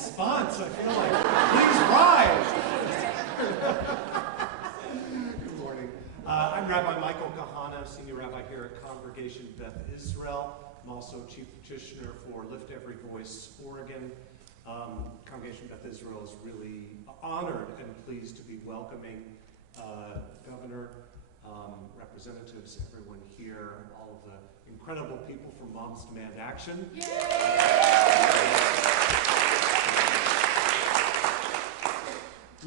response. I feel like, please rise. Good morning. I'm Rabbi Michael Kahana, Senior Rabbi here at Congregation Beth Israel. I'm also Chief Petitioner for Lift Every Voice Oregon. Congregation Beth Israel is really honored and pleased to be welcoming Governor, representatives, everyone here, all of the incredible people from Moms Demand Action. Yay!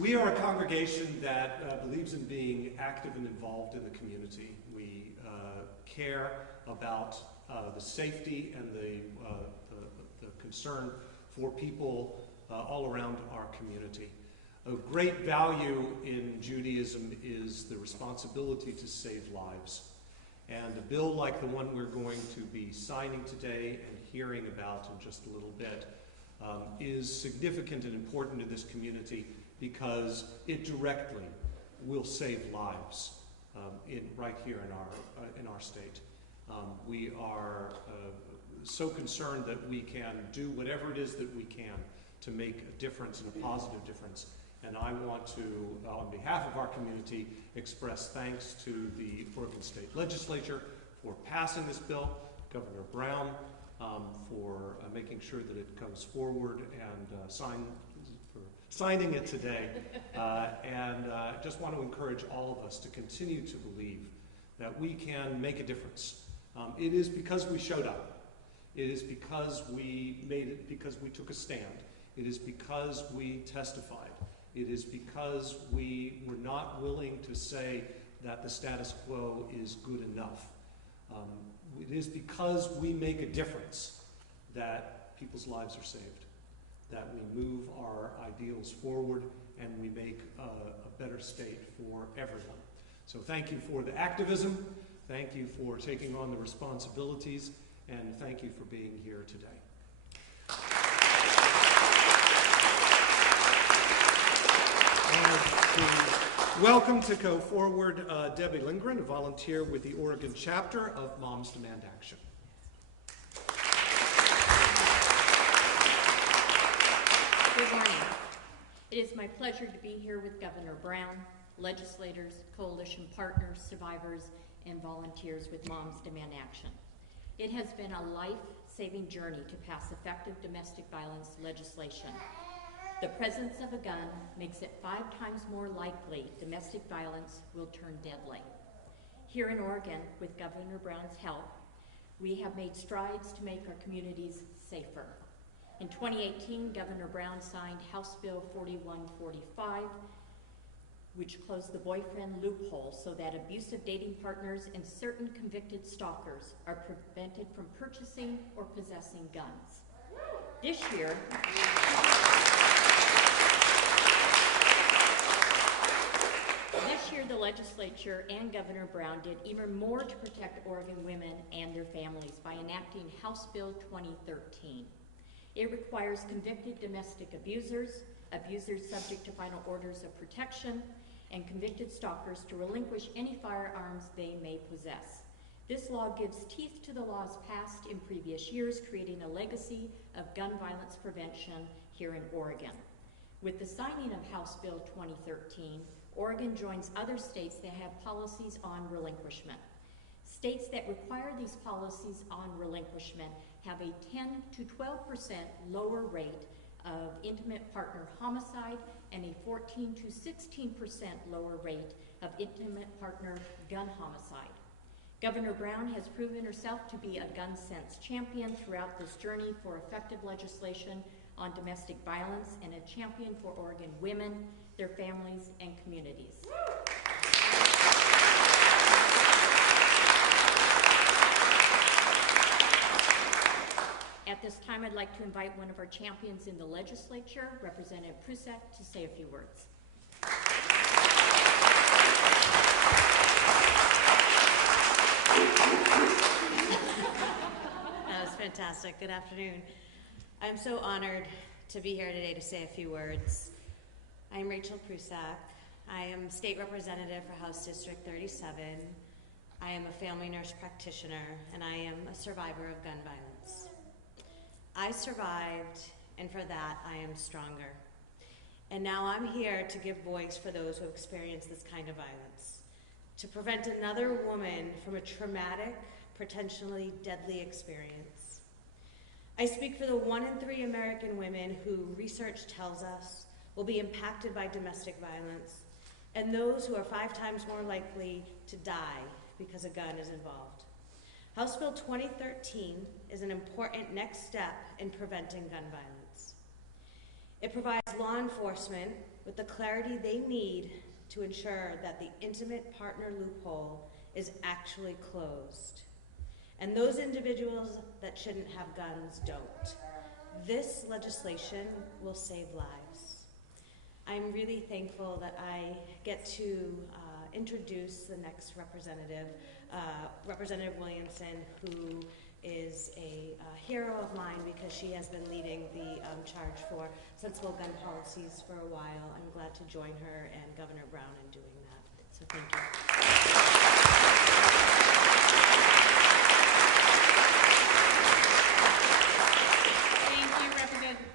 We are a congregation that believes in being active and involved in the community. We care about the safety and the concern for people all around our community. A great value in Judaism is the responsibility to save lives. And a bill like the one we're going to be signing today and hearing about in just a little bit is significant and important to this community because it directly will save lives right here in our state. We are so concerned that we can do whatever it is that we can to make a difference and a positive difference. And I want to, on behalf of our community, express thanks to the Oregon State Legislature for passing this bill, Governor Brown for making sure that it comes forward and signing it today. And just want to encourage all of us to continue to believe that we can make a difference. It is because we showed up. It is because we made it, because we took a stand. It is because we testified. It is because we were not willing to say that the status quo is good enough. It is because we make a difference that people's lives are saved, that we move our ideals forward, and we make a better state for everyone. So thank you for the activism, thank you for taking on the responsibilities, and thank you for being here today. Welcome to go forward Debbie Lindgren, a volunteer with the Oregon chapter of Moms Demand Action. Good morning. It is my pleasure to be here with Governor Brown, legislators, coalition partners, survivors, and volunteers with Moms Demand Action. It has been a life-saving journey to pass effective domestic violence legislation. The presence of a gun makes it 5 times more likely domestic violence will turn deadly. Here in Oregon, with Governor Brown's help, we have made strides to make our communities safer. In 2018, Governor Brown signed House Bill 4145, which closed the boyfriend loophole so that abusive dating partners and certain convicted stalkers are prevented from purchasing or possessing guns. This year, the legislature and Governor Brown did even more to protect Oregon women and their families by enacting House Bill 2013. It requires convicted domestic abusers, abusers subject to final orders of protection, and convicted stalkers to relinquish any firearms they may possess. This law gives teeth to the laws passed in previous years, creating a legacy of gun violence prevention here in Oregon. With the signing of House Bill 2013, Oregon joins other states that have policies on relinquishment. States that require these policies on relinquishment have a 10 to 12% lower rate of intimate partner homicide and a 14 to 16% lower rate of intimate partner gun homicide. Governor Brown has proven herself to be a gun sense champion throughout this journey for effective legislation on domestic violence and a champion for Oregon women, their families, and communities. At this time, I'd like to invite one of our champions in the legislature, Representative Prusak, to say a few words. That was fantastic. Good afternoon. I'm so honored to be here today to say a few words. I'm Rachel Prusak. I am state representative for House District 37. I am a family nurse practitioner, and I am a survivor of gun violence. I survived and for that I am stronger. And now I'm here to give voice for those who experience this kind of violence, to prevent another woman from a traumatic, potentially deadly experience. I speak for the 1 in 3 American women who research tells us will be impacted by domestic violence, and those who are 5 times more likely to die because a gun is involved. House Bill 2013 is an important next step in preventing gun violence. It provides law enforcement with the clarity they need to ensure that the intimate partner loophole is actually closed. And those individuals that shouldn't have guns don't. This legislation will save lives. I'm really thankful that I get to introduce the next representative, Representative Williamson, who is a hero of mine because she has been leading the charge for sensible gun policies for a while. I'm glad to join her and Governor Brown in doing that. So thank you.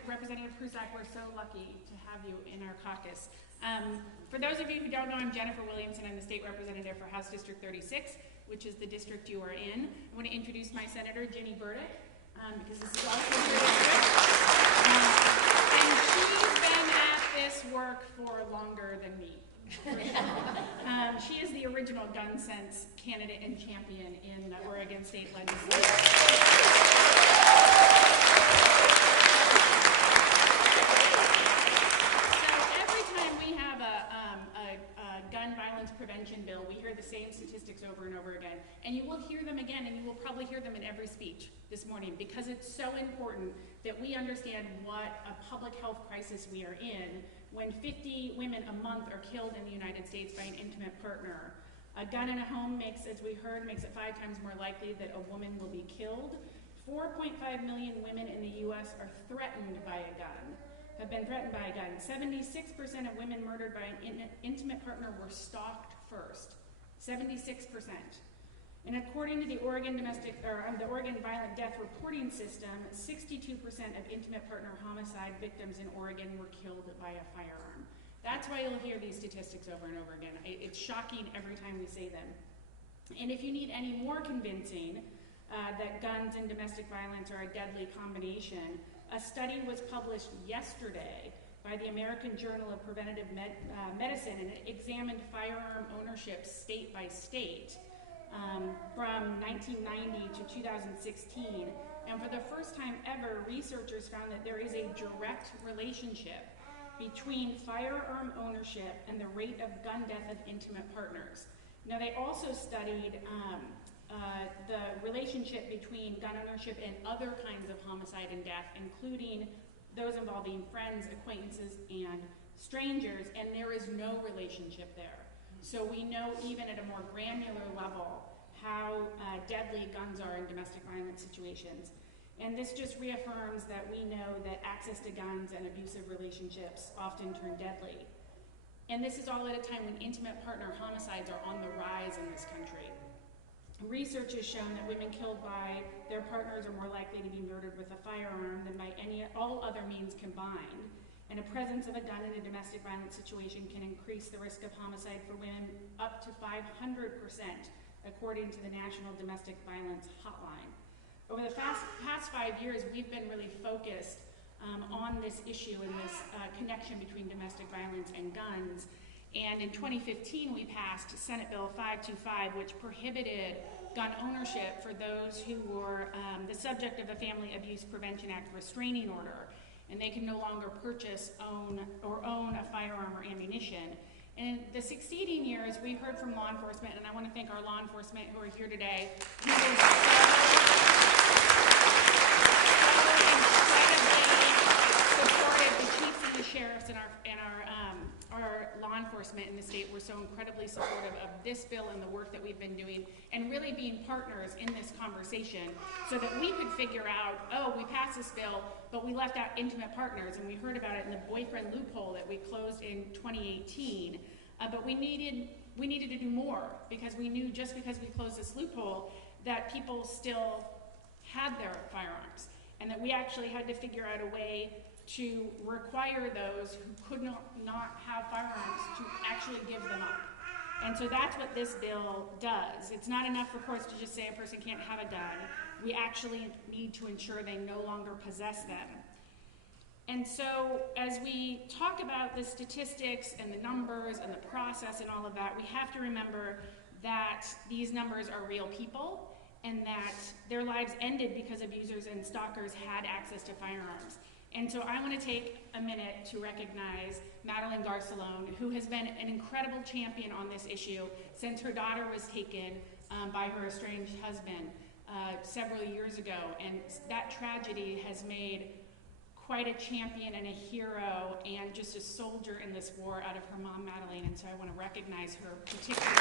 Representative Prusak, we're so lucky to have you in our caucus. For those of you who don't know, I'm Jennifer Williamson. I'm the state representative for House District 36, which is the district you are in. I want to introduce my senator, Ginny Burdick, because this is also her district. And she's been at this work for longer than me. She is the original gun sense candidate and champion in the Oregon State Legislature. Gun violence prevention bill, we hear the same statistics over and over again, and you will hear them again, and you will probably hear them in every speech this morning, because it's so important that we understand what a public health crisis we are in when 50 women a month are killed in the United States by an intimate partner. A gun in a home makes, as we heard, makes it 5 times more likely that a woman will be killed. 4.5 million women in the U.S. are threatened by a gun. Have been threatened by a gun. 76% of women murdered by an intimate partner were stalked first. 76%. And according to the Oregon Violent Death Reporting System, 62% of intimate partner homicide victims in Oregon were killed by a firearm. That's why you'll hear these statistics over and over again. It's shocking every time we say them. And if you need any more convincing that guns and domestic violence are a deadly combination, a study was published yesterday by the American Journal of Preventive Medicine, and it examined firearm ownership state by state from 1990 to 2016. And for the first time ever, researchers found that there is a direct relationship between firearm ownership and the rate of gun death of intimate partners. Now, they also studied the relationship between gun ownership and other kinds of homicide and death, including those involving friends, acquaintances, and strangers, and there is no relationship there. So we know even at a more granular level how deadly guns are in domestic violence situations. And this just reaffirms that we know that access to guns and abusive relationships often turn deadly. And this is all at a time when intimate partner homicides are on the rise in this country. Research has shown that women killed by their partners are more likely to be murdered with a firearm than by all other means combined. And a presence of a gun in a domestic violence situation can increase the risk of homicide for women up to 500%, according to the National Domestic Violence Hotline. Over the past 5 years, we've been really focused on this issue and this connection between domestic violence and guns. And in 2015, we passed Senate Bill 525, which prohibited gun ownership for those who were the subject of a Family Abuse Prevention Act restraining order. And they can no longer purchase, own a firearm or ammunition. And in the succeeding years, we heard from law enforcement, and I want to thank our law enforcement who are here today, who were supported. The chiefs and the sheriffs and our law enforcement in the state were so incredibly supportive of this bill and the work that we've been doing, and really being partners in this conversation so that we could figure out, oh, we passed this bill, but we left out intimate partners, and we heard about it in the boyfriend loophole that we closed in 2018. But we needed to do more, because we knew just because we closed this loophole that people still had their firearms, and that we actually had to figure out a way to require those who could not have firearms to actually give them up. And so that's what this bill does. It's not enough for courts to just say a person can't have a gun. We actually need to ensure they no longer possess them. And so as we talk about the statistics and the numbers and the process and all of that, we have to remember that these numbers are real people and that their lives ended because abusers and stalkers had access to firearms. And so I want to take a minute to recognize Madeline Garcelone, who has been an incredible champion on this issue since her daughter was taken by her estranged husband several years ago. And that tragedy has made quite a champion and a hero and just a soldier in this war out of her mom, Madeline. And so I want to recognize her particularly.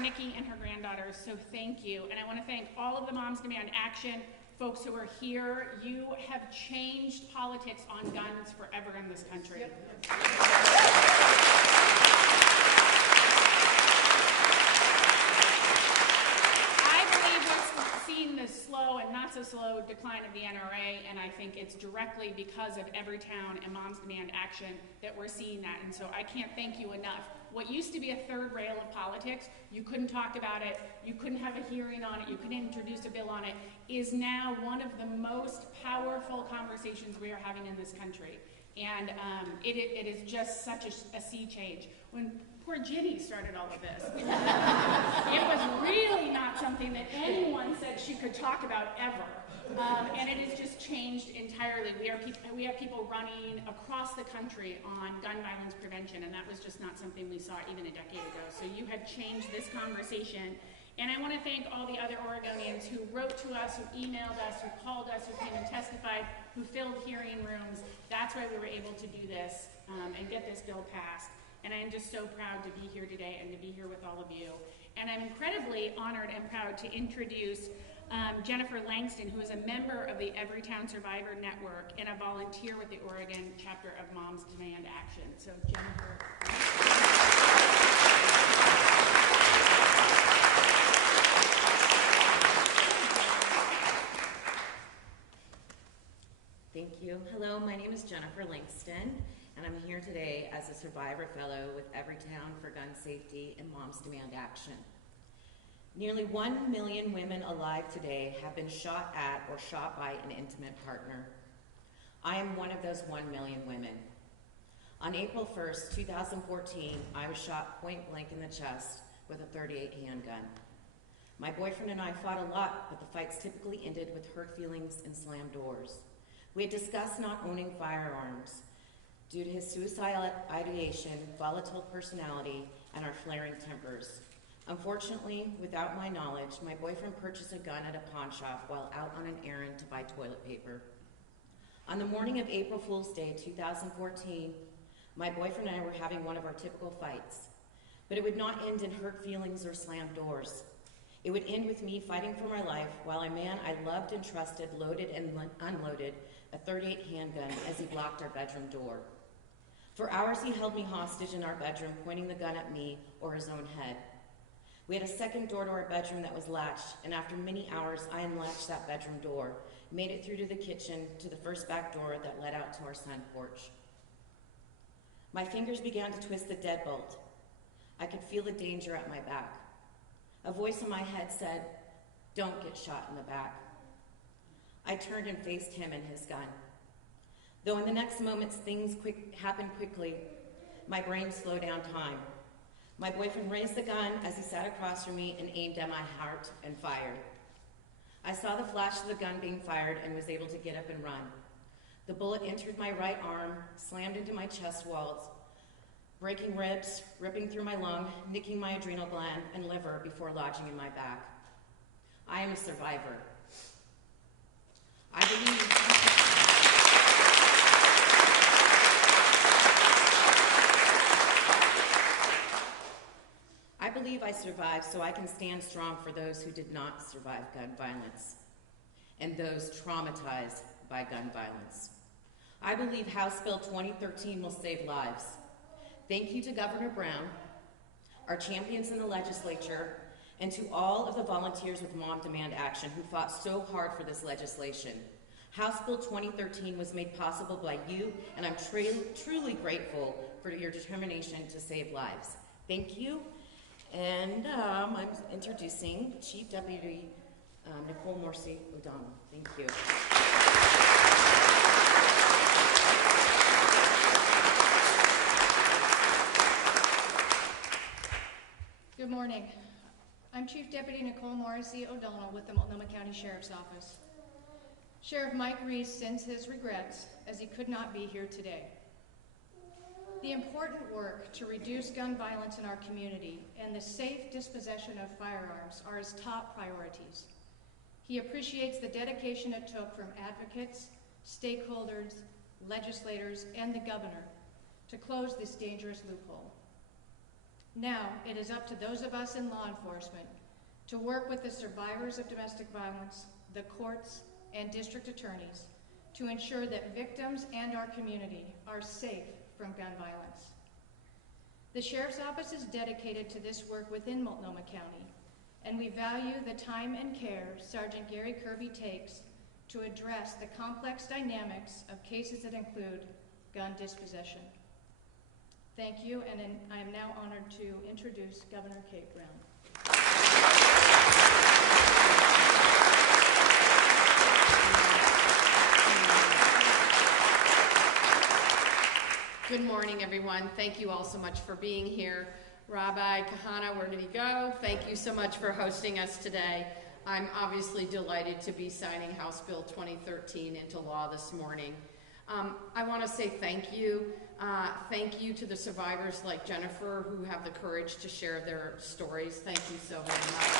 Nikki and her granddaughters, so thank you. And I want to thank all of the Moms Demand Action folks who are here. You have changed politics on guns forever in this country. I believe we've seen the slow and not so slow decline of the NRA, and I think it's directly because of Everytown and Moms Demand Action that we're seeing that. And so I can't thank you enough. What used to be a third rail of politics, you couldn't talk about it, you couldn't have a hearing on it, you couldn't introduce a bill on it, is now one of the most powerful conversations we are having in this country. And it is just such a sea change. When poor Ginny started all of this, it was really not something that anyone said she could talk about ever. And it has just changed entirely. We have people running across the country on gun violence prevention, and that was just not something we saw even a decade ago. So you have changed this conversation. And I want to thank all the other Oregonians who wrote to us, who emailed us, who called us, who came and testified, who filled hearing rooms. That's why we were able to do this and get this bill passed. And I am just so proud to be here today and to be here with all of you. And I'm incredibly honored and proud to introduce Jennifer Langston, who is a member of the Everytown Survivor Network and a volunteer with the Oregon chapter of Moms Demand Action. So Jennifer. Thank you. Hello, my name is Jennifer Langston, and I'm here today as a Survivor Fellow with Everytown for Gun Safety and Moms Demand Action. Nearly 1 million women alive today have been shot at or shot by an intimate partner. I am one of those 1 million women. On April 1st, 2014, I was shot point blank in the chest with a .38 handgun. My boyfriend and I fought a lot, but the fights typically ended with hurt feelings and slammed doors. We had discussed not owning firearms due to his suicidal ideation, volatile personality, and our flaring tempers. Unfortunately, without my knowledge, my boyfriend purchased a gun at a pawn shop while out on an errand to buy toilet paper. On the morning of April Fool's Day 2014, my boyfriend and I were having one of our typical fights, but it would not end in hurt feelings or slammed doors. It would end with me fighting for my life while a man I loved and trusted loaded and unloaded a .38 handgun as he blocked our bedroom door. For hours he held me hostage in our bedroom, pointing the gun at me or his own head. We had a second door to our bedroom that was latched, and after many hours, I unlatched that bedroom door, made it through to the kitchen, to the first back door that led out to our sun porch. My fingers began to twist the deadbolt. I could feel the danger at my back. A voice in my head said, "Don't get shot in the back." I turned and faced him and his gun. Though in the next moments things happened quickly, my brain slowed down time. My boyfriend raised the gun as he sat across from me and aimed at my heart and fired. I saw the flash of the gun being fired and was able to get up and run. The bullet entered my right arm, slammed into my chest walls, breaking ribs, ripping through my lung, nicking my adrenal gland and liver before lodging in my back. I am a survivor. I believe I survived so I can stand strong for those who did not survive gun violence and those traumatized by gun violence. I believe House Bill 2013 will save lives. Thank you to Governor Brown, our champions in the legislature, and to all of the volunteers with Mom Demand Action who fought so hard for this legislation. House Bill 2013 was made possible by you, and I'm truly grateful for your determination to save lives. Thank you. And I'm introducing Chief Deputy Nicole Morsi O'Donnell. Thank you. Good morning. I'm Chief Deputy Nicole Morsi O'Donnell with the Multnomah County Sheriff's Office. Sheriff Mike Reese sends his regrets as he could not be here today. The important work to reduce gun violence in our community and the safe dispossession of firearms are his top priorities. He appreciates the dedication it took from advocates, stakeholders, legislators, and the governor to close this dangerous loophole. Now, it is up to those of us in law enforcement to work with the survivors of domestic violence, the courts, and district attorneys to ensure that victims and our community are safe from gun violence. The Sheriff's Office is dedicated to this work within Multnomah County, and we value the time and care Sergeant Gary Kirby takes to address the complex dynamics of cases that include gun dispossession. Thank you, and I am now honored to introduce Governor Kate Brown. Good morning, everyone. Thank you all so much for being here. Rabbi Kahana, where did he go? Thank you so much for hosting us today. I'm obviously delighted to be signing House Bill 2013 into law this morning. I want to say thank you. Thank you to the survivors like Jennifer who have the courage to share their stories. Thank you so very much.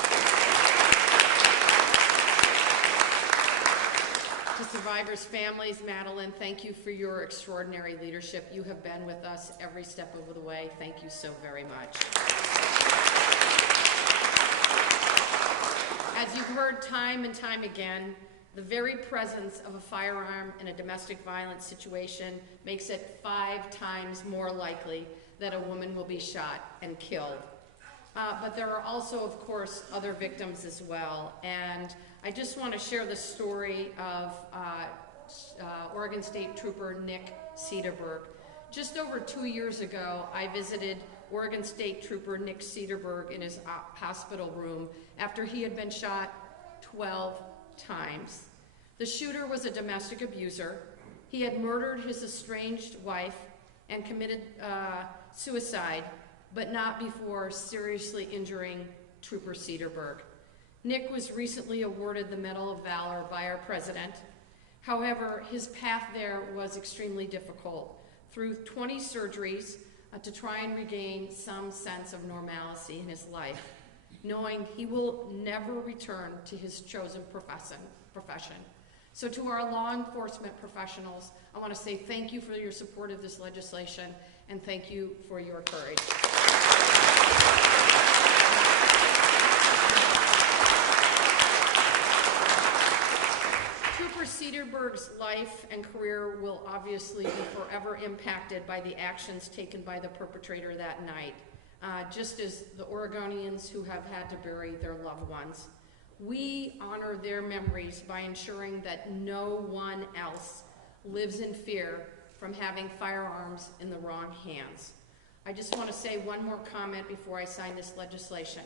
To survivors' families, Madeline, thank you for your extraordinary leadership. You have been with us every step of the way. Thank you so very much. As you've heard time and time again, the very presence of a firearm in a domestic violence situation makes it 5 times more likely that a woman will be shot and killed. But there are also, of course, other victims as well. And I just want to share the story of Oregon State Trooper Nick Cedarberg. Just over 2 years ago, I visited Oregon State Trooper Nick Cedarberg in his hospital room after he had been shot 12 times. The shooter was a domestic abuser. He had murdered his estranged wife and committed suicide, but not before seriously injuring Trooper Cedarberg. Nick was recently awarded the Medal of Valor by our president. However, his path there was extremely difficult. Through 20 surgeries to try and regain some sense of normalcy in his life, knowing he will never return to his chosen profession. So to our law enforcement professionals, I want to say thank you for your support of this legislation, and thank you for your courage. Trooper Cedarberg's life and career will obviously be forever impacted by the actions taken by the perpetrator that night, just as the Oregonians who have had to bury their loved ones. We honor their memories by ensuring that no one else lives in fear from having firearms in the wrong hands. I just want to say one more comment before I sign this legislation.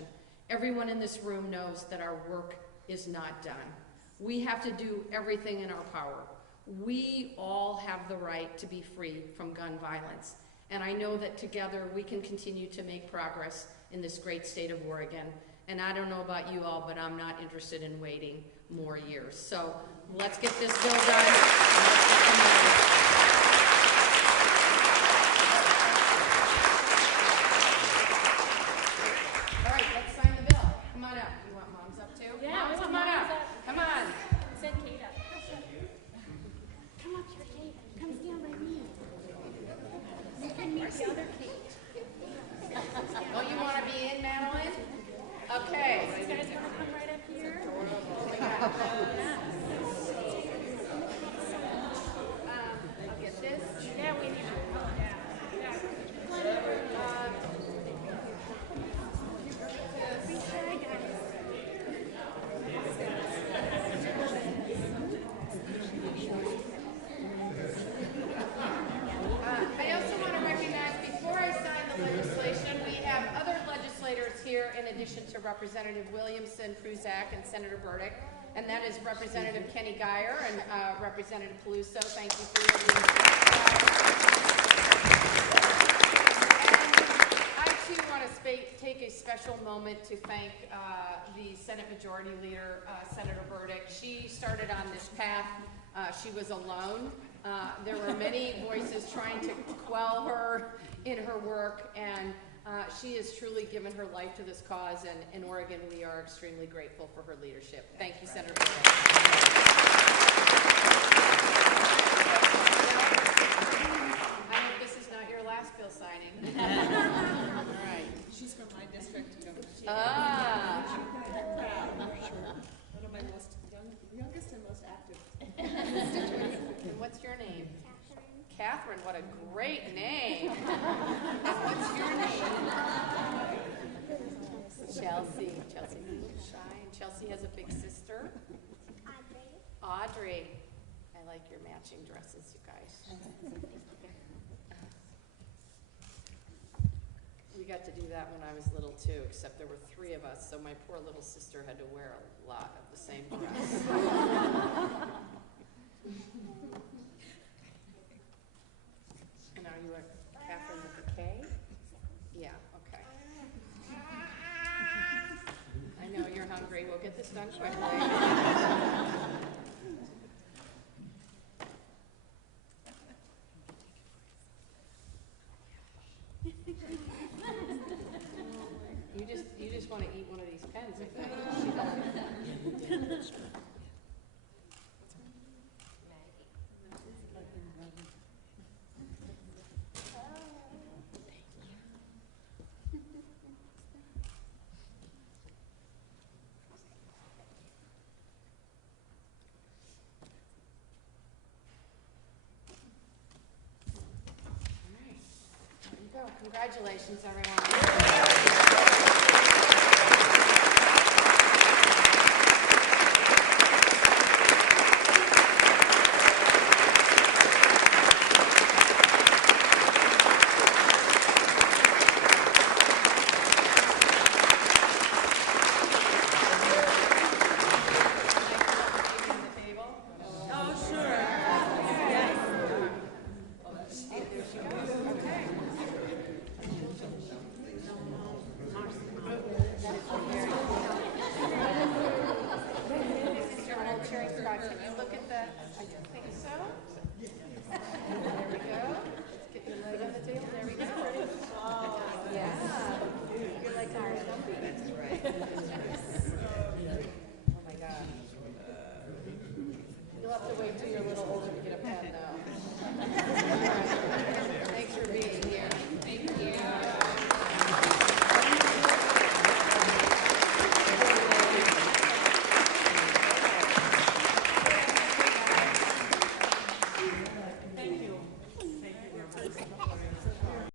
Everyone in this room knows that our work is not done. We have to do everything in our power. We all have the right to be free from gun violence. And I know that together we can continue to make progress in this great state of Oregon. And I don't know about you all, but I'm not interested in waiting more years. So let's get this bill done. All right, let's sign the bill. Come on up. You want moms up too? Yeah, moms, we want come on moms up. up. Come on. Send Kate up. Come up here, Kate. Come stand by me. You can meet the other Kate. Don't you want to be in, Madeline? Okay. You guys want to come right up here? recognition to Representative Williamson, Prusak, and Senator Burdick. And that is Representative Kenny Geyer and Representative Peluso. Thank you for your And I too want to take a special moment to thank the Senate Majority Leader, Senator Burdick. She started on this path. She was alone. There were many voices trying to quell her in her work, and she has truly given her life to this cause, and in Oregon we are extremely grateful for her leadership. Thank you, Senator Burdick. I hope this is not your last bill signing. All right. She's from my district too. Ah. One of my youngest and most active. And what's your name? Catherine, what a great name. And what's your name? Chelsea. Chelsea's a little shy. And Chelsea has a big sister. Audrey. I like your matching dresses, you guys. We got to do that when I was little too, except there were 3 of us, so my poor little sister had to wear a lot of the same dress. And are you a Catherine with a K? Yeah, okay. I know you're hungry. We'll get this done quickly. You just want to eat one of these pens, I think. There you go. Congratulations, everyone. Can you look at the, I think so. There we go. Let's get your leg on the table. There we go. Yeah. You're like our That's right.